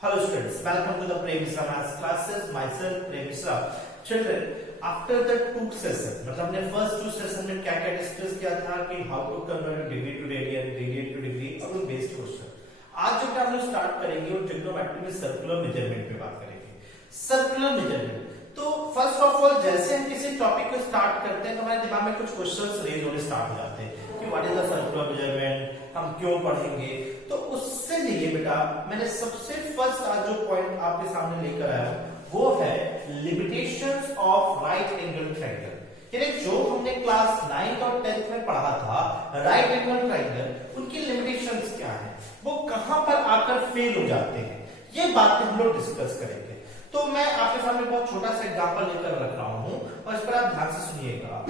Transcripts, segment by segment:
Hello students, welcome to the Prem Misra Maths classes. Myself Prem Misra. Children, after the two session, मतलब हमने first two session में क्या-क्या discuss किया था कि how to convert degree to radian, radian to degree और वो based question. आज जो हम लोग स्टार्ट करेंगे वो ट्रिग्नोमेट्री में सर्कुलर मेजरमेंट पे बात करेंगे. Circular measurement. तो फर्स्ट ऑफ ऑल जैसे हम किसी टॉपिक को स्टार्ट करते हैं तो हमारे दिमाग में कुछ क्वेश्चंस रेज होने स्टार्ट हो जाते हैं कि what is the circular measurement, हम क्यों पढ़ेंगे. तो उससे लिए बेटा मैंने सबसे फर्स्ट आज जो पॉइंट आपके सामने लेकर आया वो है limitations of right angle triangle. यानी जो हमने क्लास 9th और 10th में पढ़ा था राइट एंगल ट्रायंगल, उनकी लिमिटेशंस क्या है, वो कहां पर आकर फेल हो जाते हैं, ये बातें हम लोग डिस्कस करेंगे. तो मैं आपके सामने बहुत छोटा सा एग्जांपल लेकर रख रहा हूं और इस पर आप ध्यान से सुनिएगा.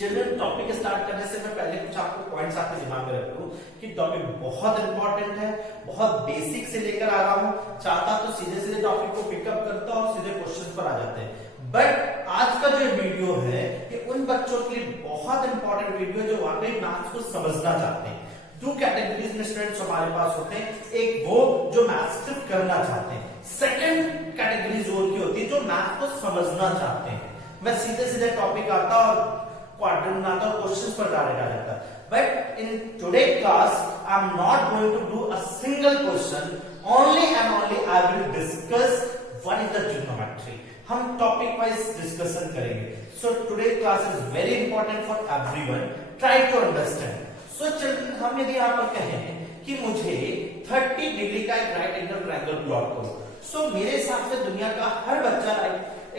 चिल्ड्रन, टॉपिक स्टार्ट करने से मैं पहले कुछ आपको पॉइंट्स आपके दिमाग में रख दूं कि टॉपिक बहुत इंपॉर्टेंट है, बहुत बेसिक से लेकर आ रहा हूं. चाहता तो सीधे सीधे टॉपिक को पिकअप करता और सीधे क्वेश्चन पर आ जाते हैं, बट आज का जो वीडियो है ये उन बच्चों के लिए बहुत इंपॉर्टेंट वीडियो जो वाकई मैथ्स को समझना चाहते हैं. दो कैटेगरीज में स्टूडेंट्स हमारे पास होते हैं. एक वो जो मैथ्स सिर्फ करना चाहते हैं, सेकंड कैटेगरी जो उनकी होती है जो मैथ्स को समझना चाहते हैं. मैं सीधे सीधे टॉपिक आता और क्वाड्रेंट बनाता और क्वेश्चंस पर डायरेक्ट आ जाता. But in today class I am not going to do a single question, only and only I will discuss what is the trigonometry. हम टॉपिक वाइज डिस्कशन करेंगे. So today class is very important for everyone. Try to understand. So चलिए हम यदि यहां पर कहें कि मुझे 30 डिग्री का एक राइट एंगल ट्रायंगल प्लॉट करो, सो मेरे हिसाब से दुनिया का हर बच्चा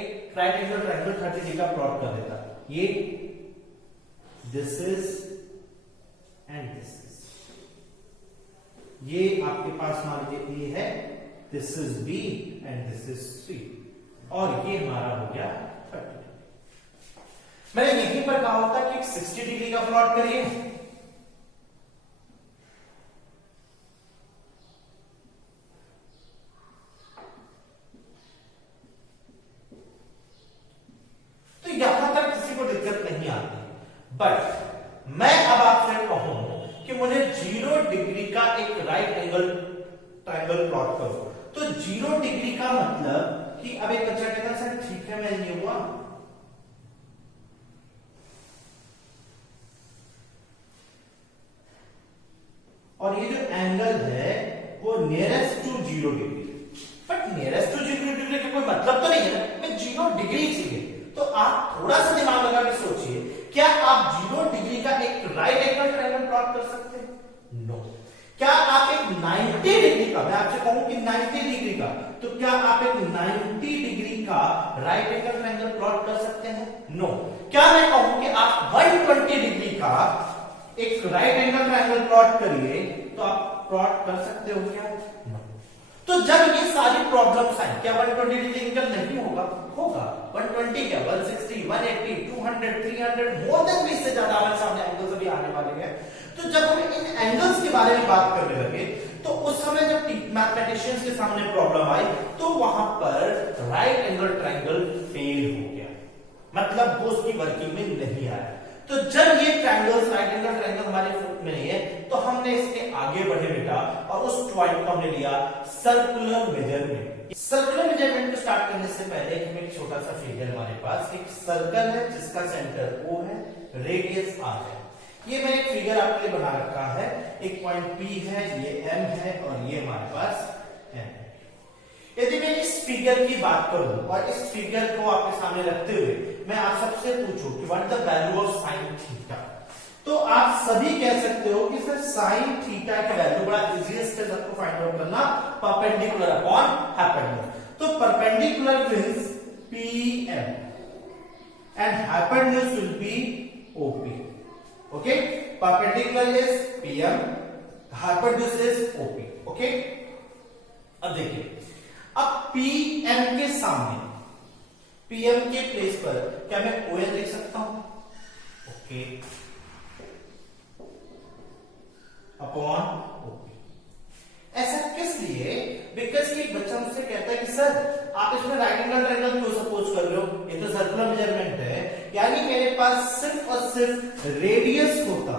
एक राइट एंगल ट्रायंगल 30 डिग्री का प्लॉट कर देता. ये this is and this is, ये आपके पास मान लीजिए ए है, this is B and this is C, और ये हमारा हो गया 30. मैंने यहीं पर कहा होता कि 60 डिग्री का प्लॉट करिए, तो यहां तक किसी को दिक्कत नहीं आती. बट मैं अब आपसे कहूं कि मुझे 0 डिग्री का एक राइट एंगल ट्रायंगल प्लॉट करो, तो 0 डिग्री का मतलब कि अब एक बच्चा कहता है सर ठीक है मैं ये हुआ, और ये जो एंगल है वो nearest to 0 degree. But nearest to 0 degree का कोई मतलब तो नहीं है ना, मैं 0 डिग्री चाहिए. तो आप थोड़ा सा दिमाग लगा के सोचिए, क्या आप 0 डिग्री का एक राइट एंगल ट्रायंगल प्लॉट कर सकते हैं? नो. क्या आप एक 90 डिग्री का, मैं आपसे कहूं कि 90 डिग्री का, तो क्या आप एक 90 डिग्री का राइट एंगल ट्रायंगल प्लॉट कर सकते हैं? नो. क्या मैं कहूं कि आप 120 डिग्री का एक राइट एंगल ट्रायंगल प्लॉट करिए, तो आप प्लॉट कर सकते हो क्या? नो. तो जब ये सारी प्रॉब्लम्स आए, क्या 120 डिग्री एंगल नहीं होगा? होगा. 120 क्या, 160, 180, 200, 300, मोर देन 20 से ज्यादा हमारे सामने एंगल्स अभी आने वाले हैं. तो जब हम इन एंगल्स के बारे में बात करने लगे, तो उस समय जब मैथमेटिशियंस के सामने प्रॉब्लम आई, तो वहां पर राइट एंगल ट्रायंगल फेल हो गया, मतलब वो उसकी वर्किंग में नहीं आया. तो जब ये ट्रायंगल्स राइट एंगल ट्रायंगल हमारे फुट में नहीं है, तो हमने इसके आगे बढ़े बेटा और उस पॉइंट को हमने लिया सर्कुलर मेजरमेंट. सर्कुलर मेजरमेंट को स्टार्ट करने से पहले एक छोटा सा फिगर हमारे पास, एक सर्कल है जिसका सेंटर O है, रेडियस R है. ये मैं एक फिगर आपके लिए बना रखा है. एक पॉइंट P है, ये M है और ये हमारे पास M है. यदि मैं इस फिगर की बात करूं और इस फिगर को आपके सामने रखते हुए मैं आप सबसे पूछूं कि what is the value of sine theta, तो आप सभी कह सकते हो कि सर साइन थीटा की वैल्यू बड़ा इजीएस्ट है सबको फाइंड आउट करना, परपेंडिकुलर अपॉन हाइपोटेन्यूज. तो perpendicular means PM and hypotenuse will be OP. Okay, perpendicular is PM, hypotenuse is OP. Okay, अब देखिए, अब PM के सामने, PM के प्लेस पर क्या मैं ON लिख सकता हूं? Okay, upon OP. ऐसा किस लिए? बिकॉज ये बच्चा मुझसे कहता है कि सर आप इसमें राइट एंगल ट्रायंगल क्यों सपोज कर रहे हो, ये तो सर्कुलर मेजरमेंट है. यानी मेरे पास सिर्फ और सिर्फ रेडियस होता,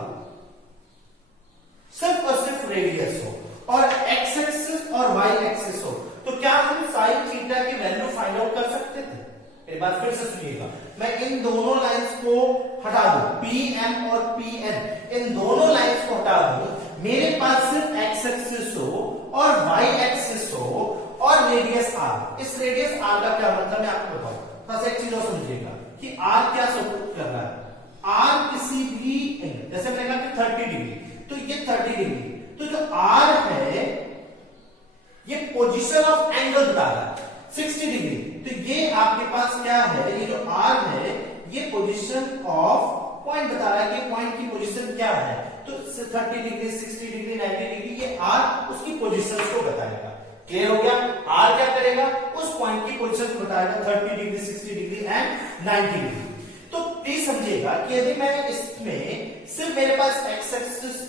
सिर्फ और सिर्फ रेडियस हो, और एक्स एक्सिस और वाई एक्सिस एक बार फिर से सुनिएगा, मैं इन दोनों लाइंस को हटा दूं, PM और PN, इन दोनों लाइंस को हटा दूं, मेरे पास सिर्फ x एक्सिस हो और y एक्सिस हो और रेडियस r। इस रेडियस r का क्या मतलब मैं आपको बताऊं, बस एक चीज और समझिएगा कि r क्या सपोर्ट कर रहा है। r किसी भी एंगल, जैसे मैंने कहा कि 30 डिग्री, तो ये 30 डिग्री, तो जो r है ये पोजीशन ऑफ एंगल बता रहा है 60 डिग्री, तो ये आपके पास क्या है, ये जो r है ये पोजीशन ऑफ पॉइंट बता रहा है कि पॉइंट की पोजीशन क्या है। तो 30 डिग्री, 60 डिग्री, 90 डिग्री, ये r उसकी पोजीशन को बताएगा। क्लियर हो गया? r क्या करेगा, उस पॉइंट की पोजीशन बताएगा 30 डिग्री, 60 डिग्री एंड 90 डिग्री। तो प्लीज समझिएगा कि यदि मैं इसमें सिर्फ मेरे पास x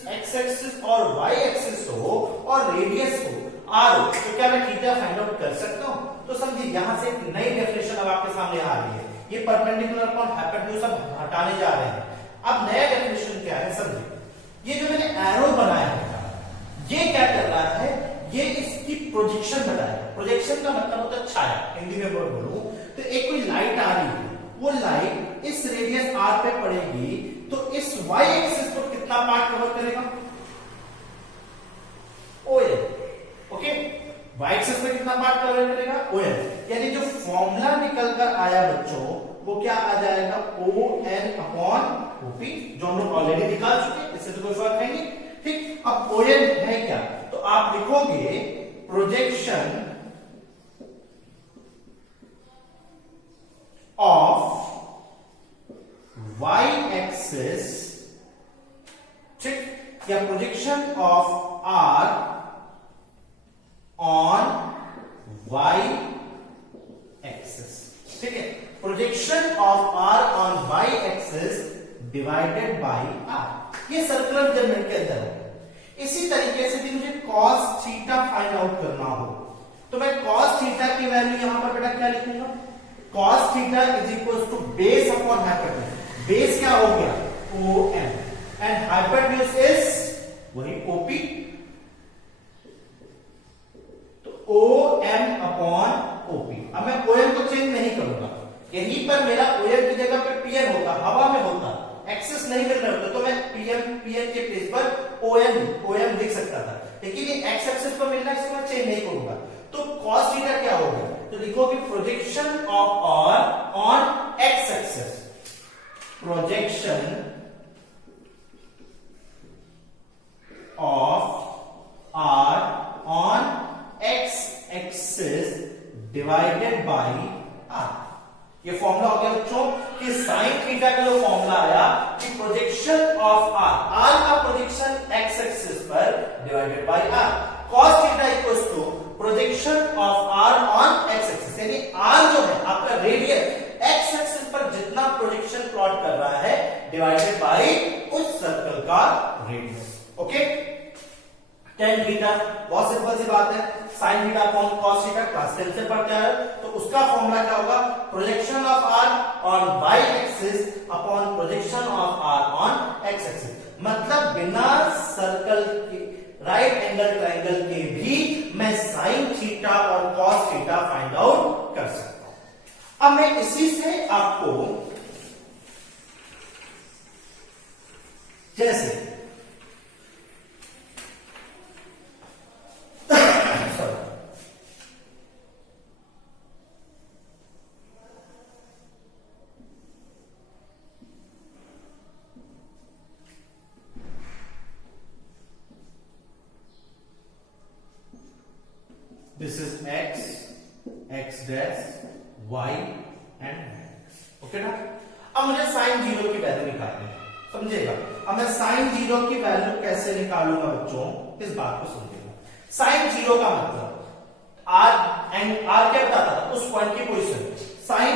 एक्सिस और y एक्सिस हो और रेडियस हो r हो, तो क्या मैं थीटा फाइंड आउट कर सकता हूं? तो समझिए यहां से एक नई डेफिनेशन अब आपके सामने आ रही है, ये परपेंडिकुलर अपॉन हाइपोटेन्यूज सब हटाने जा रहे हैं। अब नया डेफिनेशन क्या है समझिए, ये जो मैंने एरो बनाया है ये क्या कर रहा है, ये इसकी प्रोजेक्शन बताएगा। प्रोजेक्शन का मतलब होता है छाया, हिंदी में बोलूं तो एक कोई लाइट आ रही है, वो लाइट इस रेडियस r पे पड़ेगी, तो इस y एक्सिस पर कितना पार्ट कवर करेगा, OL। ओके, y एक्सिस पे कितना पार्ट कवर करेगा, OL। यानी जो फॉर्मूला निकल कर आया बच्चों वो क्या आ जाएगा, ON अपॉन OP, जो हम लोग ऑलरेडी दिखा चुके हैं, इससे तो कोई फर्क है नहीं। ठीक, अब ON है क्या, तो आप लिखोगे प्रोजेक्शन ऑफ y एक्सिस, ठीक, या projection of r on y axis. ठीक है, projection of r on y axis divided by r, ये सर्कुलर मेजरमेंट के अंदर है। इसी तरीके से भी मुझे cos थीटा फाइंड आउट करना हो तो मैं cos थीटा की वैल्यू यहां पर बेटा क्या लिखूंगा, cos theta is equal to base upon hypotenuse. Base क्या हो गया, OM, एंड हाइपोटेन्यूज इज वही OP, तो OM अपॉन OP। अब मैं OM को चेंज नहीं करूंगा, यहीं पर मेरा OM की जगह पे PN होता, हवा में होता, एक्सेस नहीं मिल रहा होता, तो मैं PN के प्लेस पर OM लिख सकता था, लेकिन ये x एक्सिस पर मिल रहा है, इसको मैं चेंज नहीं करूंगा। तो cos थीटा क्या होगा, तो लिखोगे projection of r on x axis, projection of r on x axis divided by r। ये फॉर्मूला हो गया बच्चों कि साइन थीटा का जो फॉर्मूला आया कि प्रोजेक्शन ऑफ r का प्रोजेक्शन x एक्सिस पर divided by r, cos theta equals to projection of r on x axis, यानी r जो है आपका रेडियस x एक्सिस पर जितना प्रोजेक्शन प्लॉट कर रहा है डिवाइडेड बाय उस सर्कल का रेडियस। ओके, tan थीटा बहुत सिंपल सी बात है, sin theta upon cos theta class 10 से पढ़ते हैं, तो उसका फॉर्मूला क्या होगा, projection of r on y axis upon projection of r on x axis. मतलब बिना सर्कल के राइट एंगल ट्रायंगल के भी मैं sin थीटा और cos थीटा फाइंड आउट कर सकता हूं। अब मैं इसी से आपको जैसे this is x dash y and x। Okay ना, अब मुझे sin 0 की वैल्यू निकालनी है, समझिएगा। अब मैं sin 0 की वैल्यू कैसे निकालूंगा बच्चों, इस बात को समझिएगा। sin 0 का मतलब r एंड r क्या बताता था, उस पॉइंट की पोजीशन। sin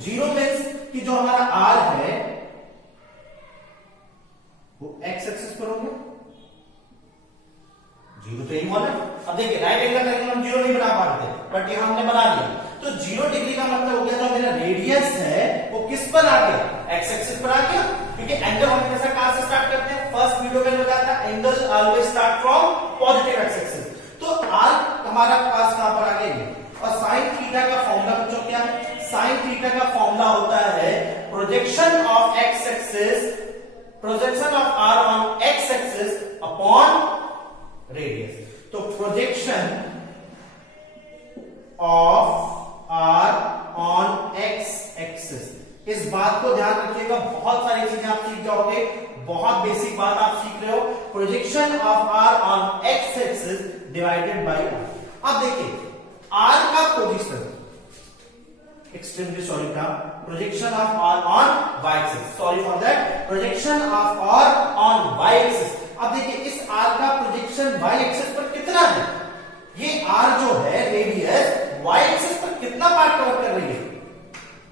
0 मींस कि जो हमारा r है वो x एक्सिस पर होगा, 0 तो यही वाला। अब देखिए राइट एंगल ट्रायंगल हम 0 नहीं बना पाते, बट यहां हमने बना लिया, तो 0 डिग्री का मतलब हो गया जो मेरा रेडियस है वो किस पर आ गया, x एक्सिस पर आ गया, क्योंकि एंगल हम हमेशा कहां से स्टार्ट करते हैं, फर्स्ट वीडियो में बताया था angle always start from positive x axis. तो r हमारा पास कहां पर आ गया, और sin थीटा का फॉर्मूला बच्चों क्या है, साइन थीटा का फॉर्मूला होता है projection of x axis, projection of are on x axis upon radius. तो projection of are on x axis, इस बात को ध्यान रखिएगा, बहुत सारी चीजें आप सीख जाओगे, बहुत बेसिक बात आप सीख रहे हो। Projection of are on x axis divided by R. अब देखिए आर का पोजीशन, extremely sorry था, projection of r on y axis, sorry for that, projection of r on y axis। अब देखिए इस r का प्रोजेक्शन y axis पर कितना है, ये r जो है रेडियस y axis पर कितना पार्ट कवर कर रही है,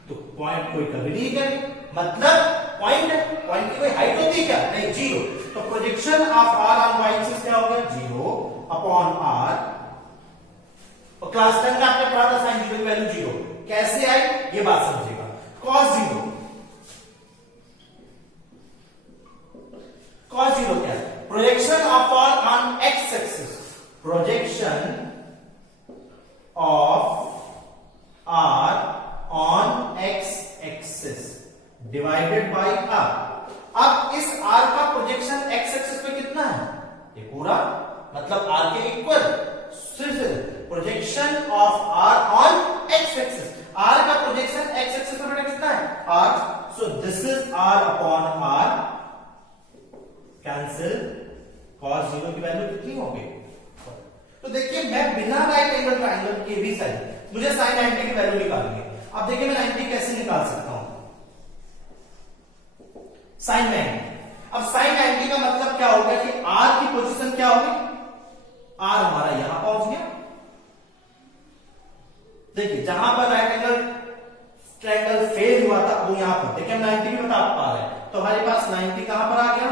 तो पॉइंट कोई कभी नहीं करे, मतलब पॉइंट है, पॉइंट की कोई हाइट होती है क्या, नहीं, जीरो। तो projection of r on y axis क्या हो गया, जीरो अपॉन r। और क्लास 10 का आपने पढ़ा था साइन जीरो की वैल्यू जीरो, कैसे आई ये बात समझिएगा। कॉस जीरो, कॉस जीरो क्या है, projection of are on x axis, projection of are on x axis divided by R. अब इस आर का प्रोजेक्शन एक्स एक्सिस पे कितना है, ये पूरा, मतलब आर के इक्वल, सिर्फ projection of are on x axis, R का प्रोजेक्शन एक्स एक्सिस पर कितना है, R, so this is R upon R, cancel, cos zero की वैल्यू कितनी होगी। तो देखिए मैं बिना राइट एंगल ट्रायंगल के भी सही, मुझे sin 90 की वैल्यू निकालनी है। अब देखिए मैं 90 कैसे निकाल सकता हूं, sin 90। अब sin 90 का मतलब क्या होगा कि r की पोजीशन क्या होगी, r हमारा यहां पहुंच गया, देखिए जहां पर राइट एंगल ट्रायंगल फेल हुआ था वो यहां पर, देखिए हम 90 भी बता पा रहे हैं, तो हमारे पास 90 कहां पर आ गया,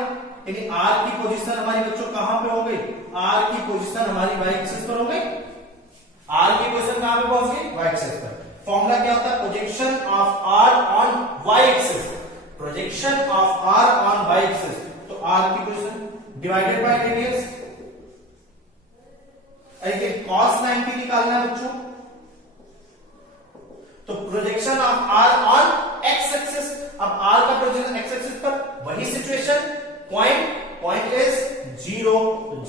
यानी r की पोजीशन हमारी बच्चों कहां पे हो गई, r की पोजीशन हमारी y एक्सिस पर हो गई, r की पोजीशन कहां पे पहुंच गई, y एक्सिस पर। फॉर्मूला क्या होता है, projection of r on y axis, projection of r on y axis, तो r की पोजीशन डिवाइडेड बाय रेडियस। देखिए cos 90 निकालना है बच्चों, तो projection of are on x axis, अब आर का प्रोजेक्शन एक्स एक्सिस पर, वही situation, point, point is zero,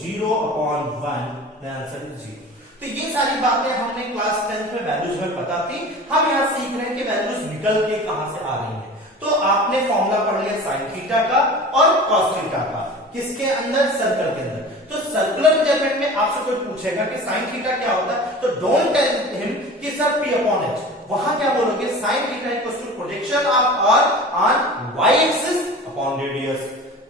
zero upon 1, the answer is zero. तो ये सारी बातें हमने क्लास 10 में वैल्यूज में पता थी, हम यहां सीख रहे हैं कि वैल्यूज निकल के कहां से आ रही हैं। तो आपने फॉर्मूला पढ़ लिया साइन थीटा का और कॉस थीटा का, किसके अंदर, सर्कल के अंदर। तो सर्कुलर मेजरमेंट में आपसे कोई पूछेगा कि साइन थीटा क्या होता है, तो डोंट टेल हिम कि सर p अपॉन h, वहां क्या बोलोगे, sine theta equals to projection of r on y axis upon radius.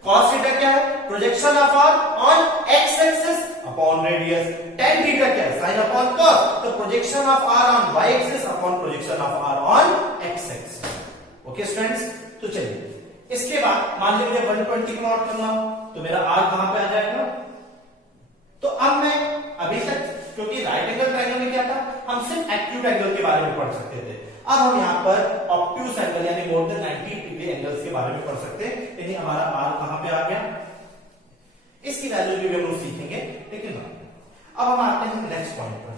cos theta क्या है, projection of r on x axis upon radius. tan theta क्या है, sin upon cos, तो projection of r on y axis upon projection of r on x axis. Okay students, तो चलिए इसके बाद मान लीजिए मुझे 120 को नोट करना हो, तो मेरा r कहां पे आ जाएगा, तो अब मैं अभी तक, क्योंकि राइट एंगल ट्रायंगल में क्या था, हम सिर्फ एक्यूट एंगल के बारे में पढ़ सकते थे, अब हम यहाँ पर ऑब्ट्यूज एंगल यानी मोर देन 90 डिग्री एंगल्स के बारे में पढ़ सकते हैं। यानी हमारा r कहां पे आ गया, इसकी वैल्यू भी हम लोग सीखेंगे, लेकिन अब हम आते हैं नेक्स्ट पॉइंट पर।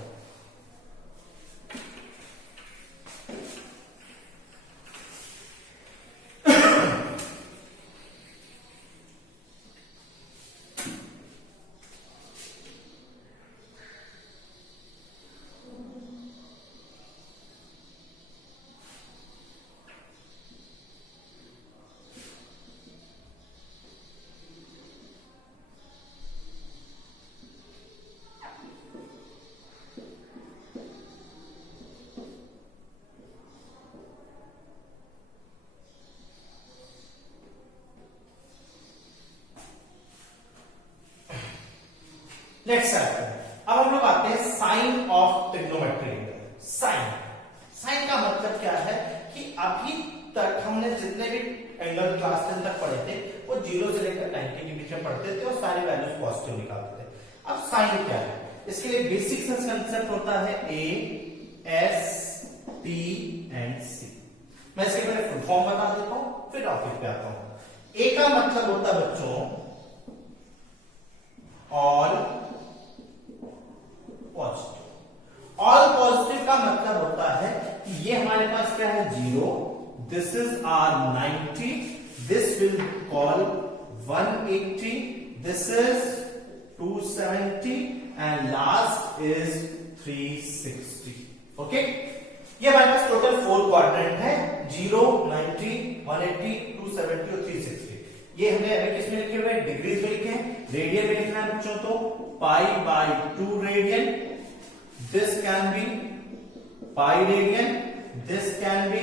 नेक्स्ट चैप्टर, अब हम लोग आते हैं sign of trigonometry. Sign, sign का मतलब क्या है कि अभी तक हमने जितने भी एंगल क्लास 10 तक पढ़े थे वो 0 से लेकर 90 के बीच में पढ़ते थे और सारे वैल्यूज पॉजिटिव निकालते थे। अब साइन क्या है, इसके लिए बेसिक सा कंसेप्ट होता है ए एस टी एंड सी। मैं इसके पहले फुल फॉर्म बता देता हूं फिर टॉपिक पे आता हूं। ए का मतलब होता है बच्चों ऑल पॉजिटिव। ऑल पॉजिटिव का मतलब होता है कि ये हमारे पास क्या है 0, this is our 90, this will call 180, this is 270 and last is 360. Okay, ये हमारे पास टोटल 4 क्वाड्रेंट है 0, 90, 180, 270 और 360. ये हमने अभी किसमें लिखे हुए हैं? डिग्रीज में लिखे हैं. रेडियन में लिखना है बच्चों तो π/2 radian. This can be pi radian, this can be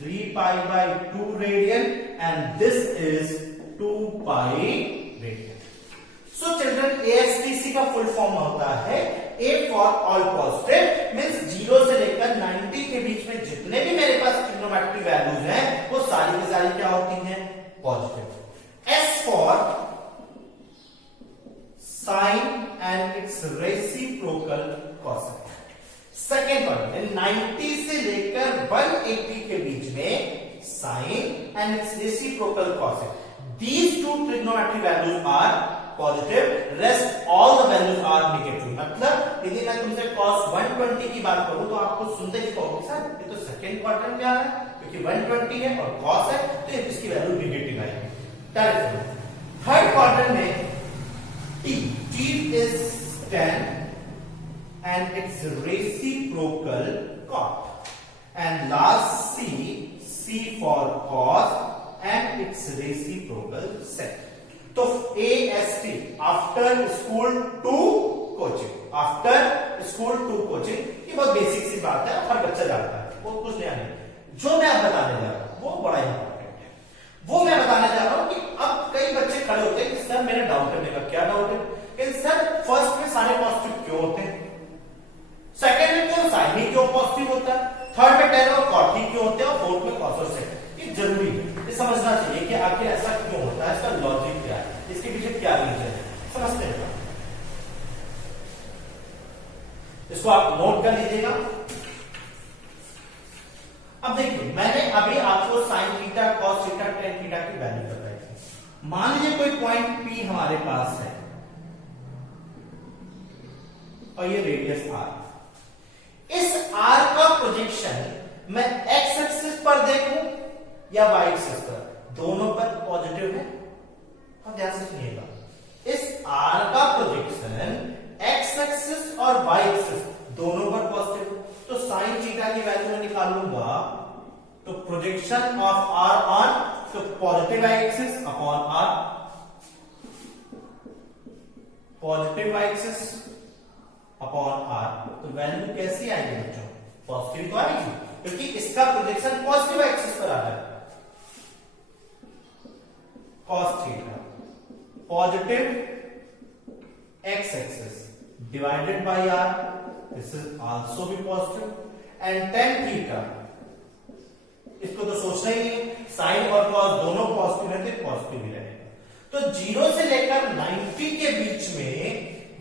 3π/2 radian and this is 2π radian. So children ASTC का फुल फॉर्म होता है A for all positive, means 0 से लेकर 90 के बीच में जितने भी मेरे पास ट्रिग्नोमेट्रिक वैल्यूज हैं वो सारी की सारी क्या होती हैं? Positive. S for sine and its reciprocal cosec. Second one 90 से लेकर 180 के बीच में sine and its reciprocal cosec. These two trigonometric values are positive, rest all the values are negative. मतलब यदि मैं तुमसे cos 120 की बात करूं तो आपको सुनते ही कहोगे सर ये तो सेकंड क्वाड्रेंट में आ रहा है क्योंकि 120 है और cos है तो इसकी वैल्यू नेगेटिव आएगी. थर्ड क्वाड्रेंट में t is tan and its reciprocal cot and last c for cos and its reciprocal sec. तो AST after school to coaching, after school to coaching, ये बहुत बेसिक सी बात है, हर बच्चा जानता है, वो कुछ नया नहीं. जो मैं अब बताने जा रहा हूं वो बड़ा इंपॉर्टेंट है. वो मैं बताने जा रहा हूं कि अब कई बच्चे खड़े होते हैं कि सर मेरा डाउट है. मेरा क्या डाउट है कि सर फर्स्ट में सारे पॉजिटिव क्यों होते हैं, सेकंड में क्यों साइन ही क्यों पॉजिटिव होता है, थर्ड में टेन और कॉट ही क्यों होते हैं और फोर्थ में कॉस और सेक. ये जरूरी है, ये समझना चाहिए कि आखिर ऐसा क्यों होता है, इसका लॉजिक क्या है, इसके पीछे क्या रीजन है, समझते हैं. इसको आप नोट कर लीजिएगा. अब देखिए मैंने अभी आपको sine theta, cos theta, tan theta की वैल्यू बताई थी. मान लीजिए कोई पॉइंट P हमारे पास है और ये रेडियस R. इस R का प्रोजेक्शन मैं x एक्सिस पर देखूं या y एक्सिस पर, दोनों पर पॉजिटिव है. और ध्यान से सुनिएगा, इस R का प्रोजेक्शन x एक्सिस और y एक्सिस दोनों पर पॉजिटिव. तो साइन थीटा की वैल्यू मैं निकालूंगा तो प्रोजेक्शन ऑफ R ऑन तो positive y axis upon R, positive y axis upon R. तो वैल्यू कैसी आएगी बच्चों? पॉजिटिव तो आएगी क्योंकि इसका प्रोजेक्शन पॉजिटिव एक्सिस पर आ रहा है. cos theta positive x axis divided by r, this is also भी पॉजिटिव एंड tan थीटा, इसको तो सोचना ही नहीं, साइन और cos दोनों पॉजिटिव है तो पॉजिटिव ही रहेगा. तो 0 से लेकर 90 के बीच में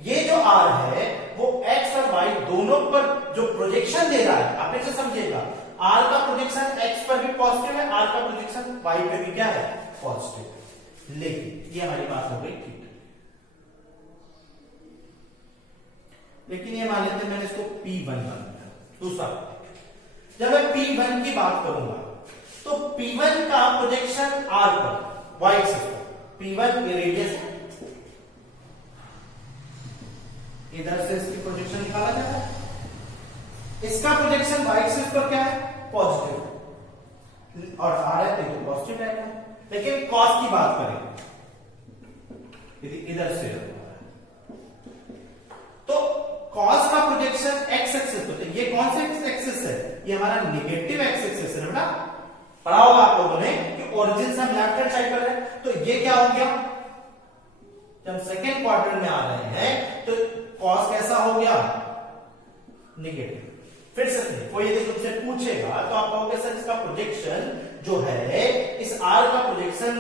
ये जो R है वो x और y दोनों पर जो प्रोजेक्शन दे रहा है, आप इसे समझिएगा, R का प्रोजेक्शन x पर भी पॉजिटिव है, R का प्रोजेक्शन y पे भी क्या है? पॉजिटिव. लेकिन ये हमारी बात हो गई थीटा. लेकिन ये मान लेते हैं मैंने इसको P1 मान लिया. दूसरा जब मैं P1 की बात करूंगा तो P1 का प्रोजेक्शन R पर, y एक्सिस पर, P1 ये रेडियस है, इधर से इसकी प्रोजेक्शन निकाला जाता है. इसका प्रोजेक्शन y एक्सिस पर क्या है? पॉजिटिव, और R है तो पॉजिटिव रहेगा. लेकिन cos की बात करें यदि इधर से तो cos का प्रोजेक्शन x एक्सिस पर, ये कौन सा एक्सिस है? ये हमारा नेगेटिव x एक्सिस है बेटा. पढ़ा होगा आप लोगों ने कि ओरिजिन से हम लेफ्ट हैंड साइड पर है, तो ये क्या हो गया? जब सेकेंड क्वाड्रेंट में आ रहे हैं तो cos कैसा हो गया? नेगेटिव. फिर से कोई यदि तुमसे पूछेगा तो आप कहोगे सर इसका प्रोजेक्शन जो है, इस R का प्रोजेक्शन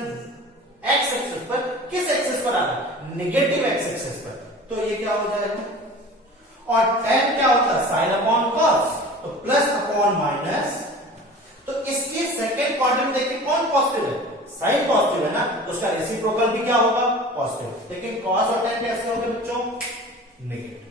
x एक्सिस पर किस एक्सिस पर आ रहा है? नेगेटिव x एक्सिस पर. तो ये क्या हो जाएगा? और tan क्या होता है? साइन अपॉन कॉस, तो प्लस अपॉन माइनस. तो इसलिए सेकेंड क्वाड्रेंट देखिए कौन पॉजिटिव है? साइन पॉजिटिव है ना, तो उसका रेसिप्रोकल भी क्या होगा? पॉजिटिव. लेकिन cos और tan कैसे होंगे बच्चों? नेगेटिव.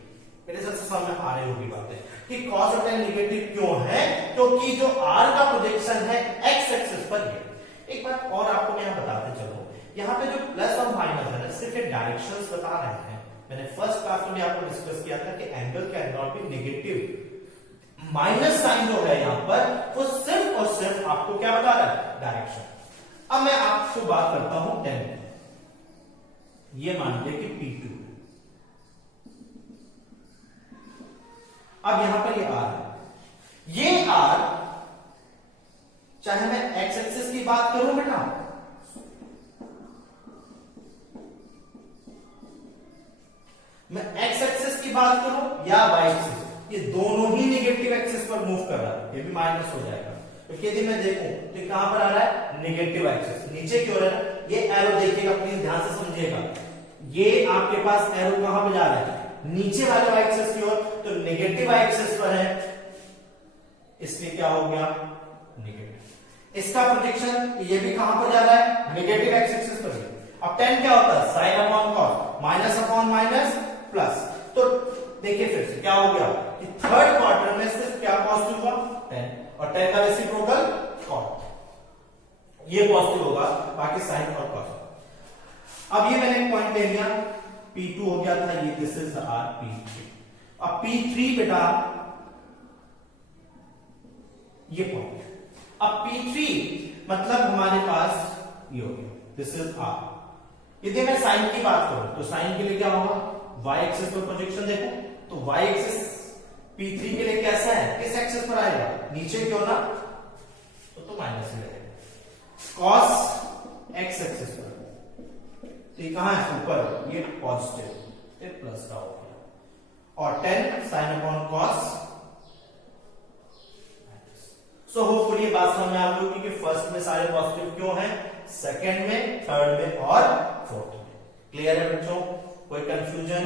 मेरे सबसे समझ में आ रही होगी बातें कि cos और tan निगेटिव क्यों है, क्योंकि जो r का प्रोजेक्शन है x एक्सिस पर ये। एक बात और आपको मैं यहाँ बताते चलो, यहाँ पे जो प्लस और माइनस है ना, सिर्फ ये डायरेक्शंस बता रहे हैं। मैंने फर्स्ट क्लास में भी आपको डिस्कस किया था कि angle can not be negative. Minus sign जो है यहाँ पर वो सिर्फ और सिर्फ आपको क्या बता रहा है, डायरेक्शन। अब मैं आपको बात करता हूं tan। ये मान लीजिए कि P2, अब यहां पर ये R है। ये R चाहे मैं x एक्सिस की बात करूं बेटा, मैं x एक्सिस की बात करूं या y एक्सिस, ये दोनों ही नेगेटिव एक्सिस पर मूव कर रहा है। ये भी माइनस हो जाएगा, क्योंकि यदि मैं देखूं तो कहां पर आ रहा है, नेगेटिव एक्सिस। नीचे क्यों रहा है, ये एरो देखिएगा, प्लीज ध्यान से समझिएगा। ये आपके पास एरो कहां पर जा रहा है, नीचे वाले y एक्सिस की ओर, तो नेगेटिव y एक्सिस पर है, इसलिए क्या हो गया, नेगेटिव। इसका प्रोजेक्शन ये भी कहां पर जा रहा है, नेगेटिव x एक्सिस पर। अब tan क्या होता है, sine upon cos, minus upon minus plus. तो देखिए फिर से क्या हो गया कि थर्ड क्वार्टर में सिर्फ क्या पॉजिटिव हुआ, tan, और tan का रेसिप्रोकल cot, ये पॉजिटिव होगा, बाकी साइन और कॉस। अब ये मैंने एक पॉइंट ले लिया, P2 हो गया था, ये दिस इज R P3। अब P3 बेटा ये पॉइंट, अब P3 मतलब हमारे पास ये हो गया, दिस इज R। यदि मैं साइन की बात करूं तो साइन के लिए क्या होगा, y एक्सिस पर प्रोजेक्शन देखो, तो y एक्सिस P3 के लिए कैसा है, किस एक्सिस पर आएगा, नीचे क्यों ना, तो माइनस में रहेगा। cos x एक्सिस पर, तो ये कहां है, ऊपर, ये पॉजिटिव, ये प्लस का हो गया, और tan sine upon cos. So hopefully ये बात समझ में आ गई कि फर्स्ट में सारे पॉजिटिव क्यों हैं, सेकंड में, थर्ड में और फोर्थ में। क्लियर है बच्चों, कोई कंफ्यूजन?